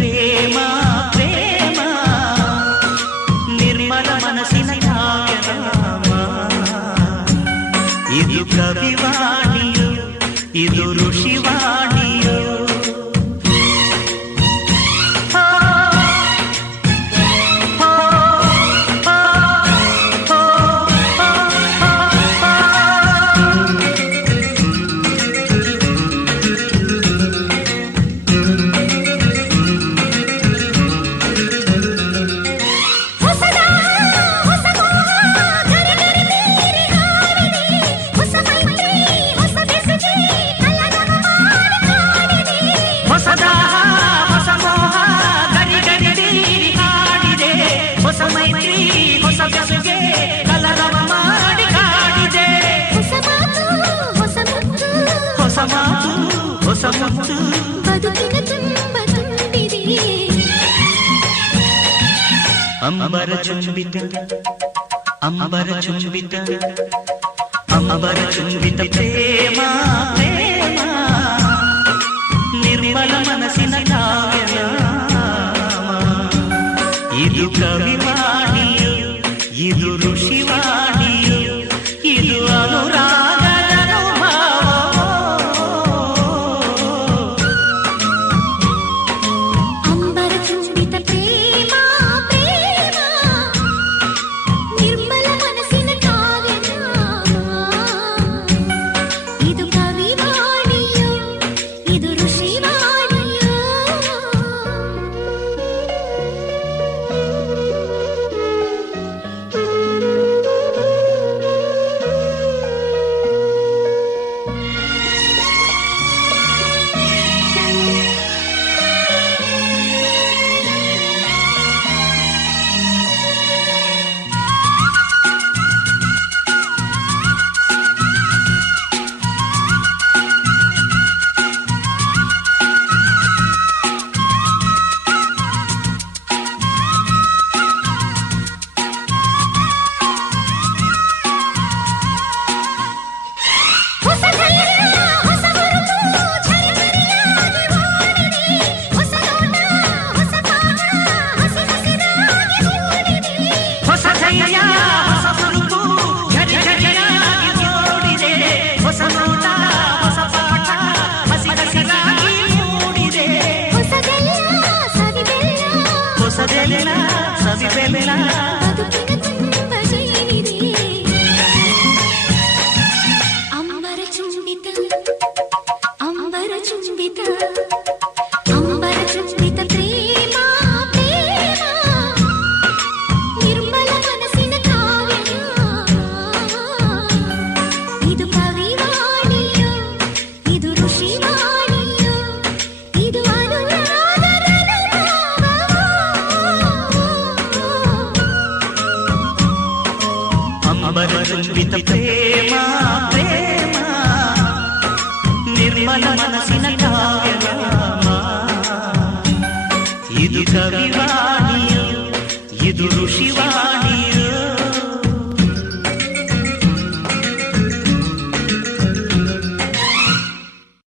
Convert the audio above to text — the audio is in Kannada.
ಪ್ರೇಮ ಪ್ರೇಮ ನಿರ್ಮಲ ಮನಸ್ಸಿನ ಕಾವ್ಯನಾಮ. ಇದು ಕವಿವಾಣಿಯು ಇದು ಋಷಿವಾಣಿಯು. ಅಂಬರ ಚುಂಬಿತ ಅಂಬರ ಚುಂಬಿತ ಅಂಬರ ಚುಂಬಿತ ಪ್ರೇಮ ಪ್ರೇಮ ನಿರ್ಮಲ ಮನಸ್ಸಿನ ಕಾವ್ಯನಾಮ. ಇದು ಕವಿವಾಣಿಯು ಇದು ಋಷಿವಾಣಿಯು ಇದು ಅನುರಾಗದ ಅಂಬರ ಚುಂಬಿತ ಪ್ರೇಮ ಪ್ರೇಮ ನಿರ್ಮಲ ಮನಸ್ಸಿನ ಕಾವ್ಯನಾಮ. ಇದು ಕವಿವಾಣಿಯು ಇದು ಋಷಿವಾಣಿಯು. ಅಂಬರ ಚುಂಬಿತ ಅಂಬರ ಚುಂಬಿತ ಅಂಬರ ಚುಂಬಿತ ಪ್ರೇಮ ಪ್ರೇಮ ನಿರ್ಮಲ ಮನಸ್ಸಿನ ಕಾವ್ಯನಾಮ. ಇದು ಕವಿವಾಣಿಯು ಇದು ಋಷಿವಾಣಿಯು ಇದು ಅನುರಾಗದ ಅಂಬರ ಚುಂಬಿತ ಪ್ರೇಮ ಪ್ರೇಮ ನಿರ್ಮಲ ಮನಸ್ಸಿನ ಕಾವ್ಯನಾಮ. ಇದು ಕವಿವಾಣಿಯು ಇದು ಋಷಿವಾಣಿಯು